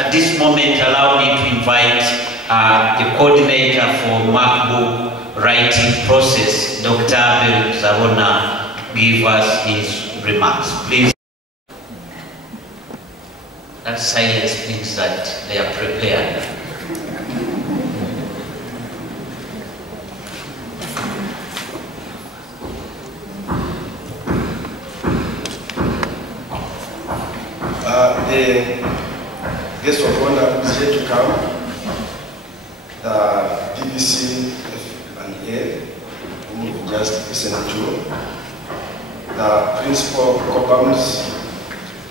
at this moment, allow me to invite the coordinator for MacBook writing process, Dr. Abel NZABONA, give us his remarks. Please. That silence means that they are prepared. The guest of honor is here to come, the BBC and A, whom we just listened to, the principal Cobams,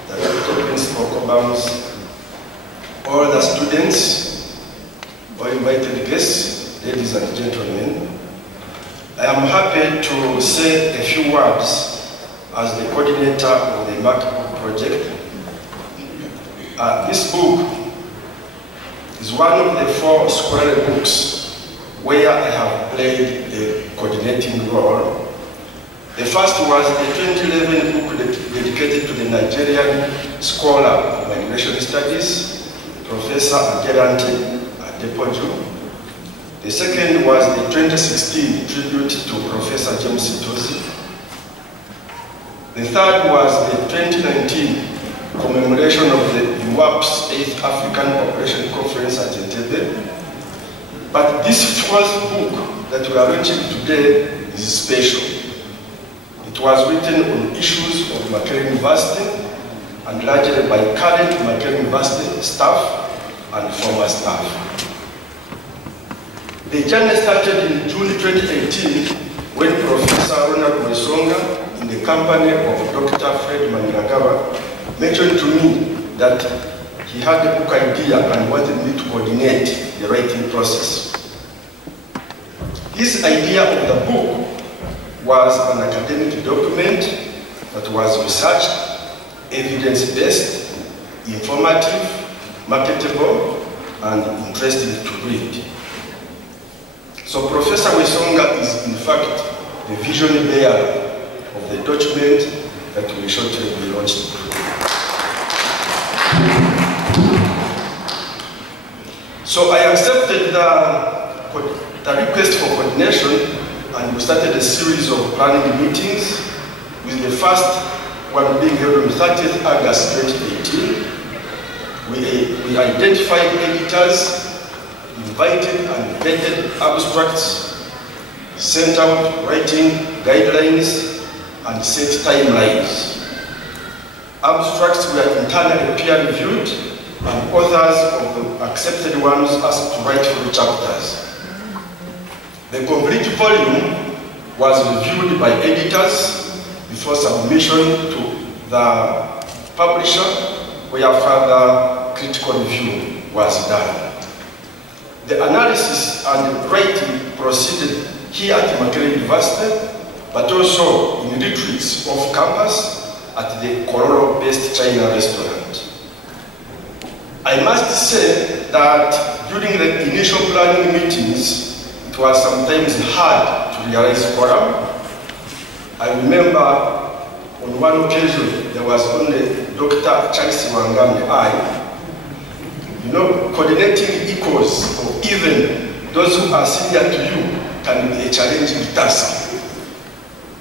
the deputy principal Cobams, all the students, all invited guests, ladies and gentlemen. I am happy to say a few words as the coordinator of the MacBook project. This book is one of the 4 scholarly books where I have played the coordinating role. The first was the 2011 book dedicated to the Nigerian scholar of migration studies, Professor Abel NZABONA. The second was the 2016 tribute to Professor James Itosi. The third was the 2019 commemoration of the UAP's 8th African Operation Conference at Entebbe. But this 4th book that we are launching today is special. It was written on issues of Makerere University and largely by current Makerere University staff and former staff. The journey started in June 2018 when Professor Ronald Wesonga, in the company of Dr. Fred Maniragaba, mentioned to me that he had a book idea and wanted me to coordinate the writing process. His idea of the book was an academic document that was researched, evidence-based, informative, marketable, and interesting to read. So Professor Wesonga is in fact the vision bearer of the document that will shortly be launched. So I accepted the request for coordination, and we started a series of planning meetings, with the first one being held on 30th August 2018. We identified editors, invited and vetted abstracts, sent out writing guidelines, and set timelines. Abstracts were internally peer-reviewed, and authors of the accepted ones asked to write full chapters. The complete volume was reviewed by editors before submission to the publisher, where further critical review was done. The analysis and writing proceeded here at Makerere University, but also in retreats off campus at the Kororo-based China restaurant. I must say that during the initial planning meetings, it was sometimes hard to realize quorum. I remember on one occasion, there was only Dr. Charles Wanga and I. You know, coordinating equals, or even those who are senior to you, can be a challenging task.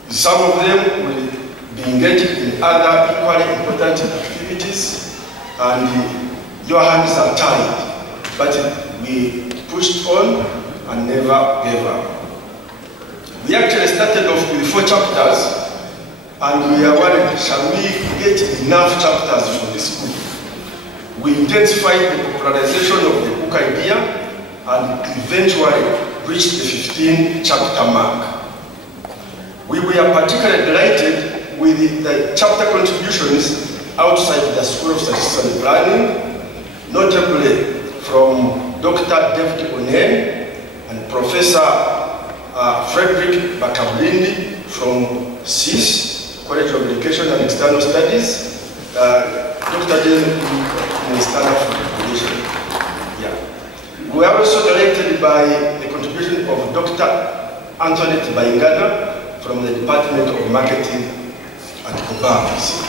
Some of them will be engaged in other equally important activities, and your hands are tied. But we pushed on and never gave up. We actually started off with 4 chapters, and we are worried, shall we get enough chapters for this book? We intensified the popularization of the book idea and eventually reached the 15-chapter mark. We were particularly delighted with the chapter contributions outside the School of Statistics and Planning, notably from Dr. David Onen and Professor Frederick Bakabulindi from CIS, College of Education and External Studies, Dr. James in Standard Education. Yeah. We are also delighted by the contribution of Dr. Antoinette Baingana from the Department of Marketing at Cobams.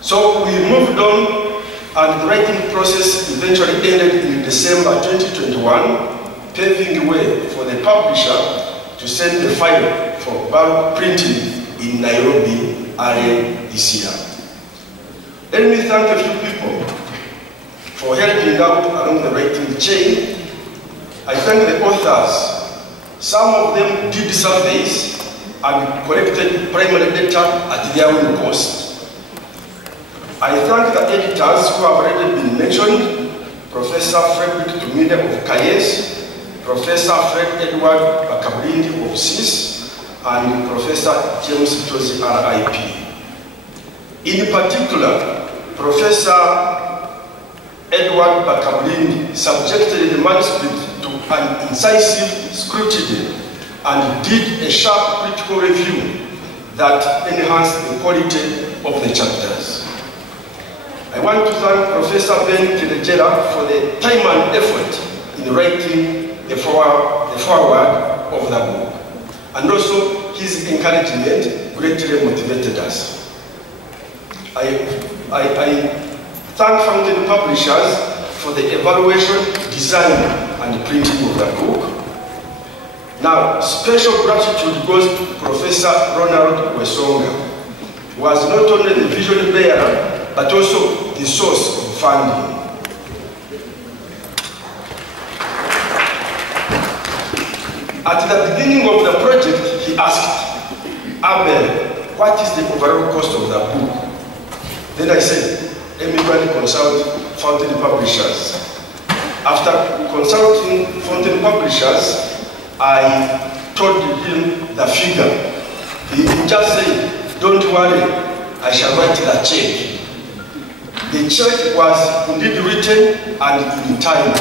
So we moved on and the writing process eventually ended in December 2021, paving the way for the publisher to send the file for bulk printing in Nairobi early this year. Let me thank a few people for helping out along the writing chain. I thank the authors. Some of them did surveys and collected primary data at their own cost. I thank the editors who have already been mentioned, Professor Frederick Tumide of KAYES, Professor Fred Edward Bakabulindi of SIS, and Professor James Tozi RIP. In particular, Professor Edward Bakabulindi subjected the manuscript to an incisive scrutiny and did a sharp critical review that enhanced the quality of the chapters. I want to thank Professor Ben Kilejera for the time and effort in writing the foreword of the book, and also his encouragement greatly motivated us. I thank Fountain Publishers for the evaluation, design, and printing of the book. Now, special gratitude goes to Professor Ronald Wesonga, who was not only the vision bearer, but also the source of funding. At the beginning of the project, he asked, Abel, what is the overall cost of the book? Then I said, let me go and consult Fountain Publishers. After consulting Fountain Publishers, I told him the figure. He just said, don't worry, I shall write the check. The check was indeed written and in time.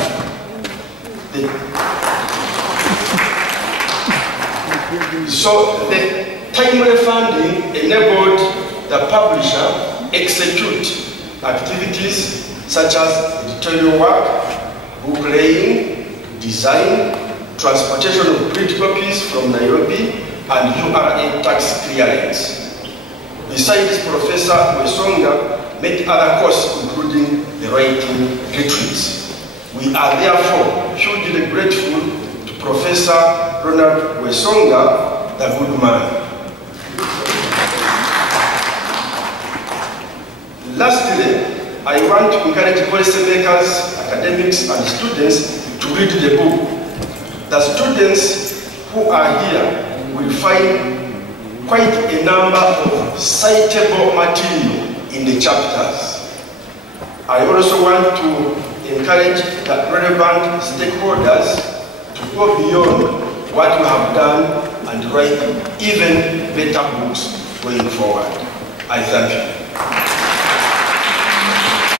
So the timely funding enabled the publisher execute activities such as editorial work, book laying, design, transportation of print copies from Nairobi, and URA tax clearance. Besides, Professor Wesonga made other costs, including the writing retreats. We are therefore hugely grateful to Professor Ronald Wesonga, the good man. Lastly, I want to encourage policymakers, academics, and students to read the book. The students who are here will find quite a number of citable material in the chapters. I also want to encourage the relevant stakeholders to go beyond what we have done and write even better books going forward. I thank you.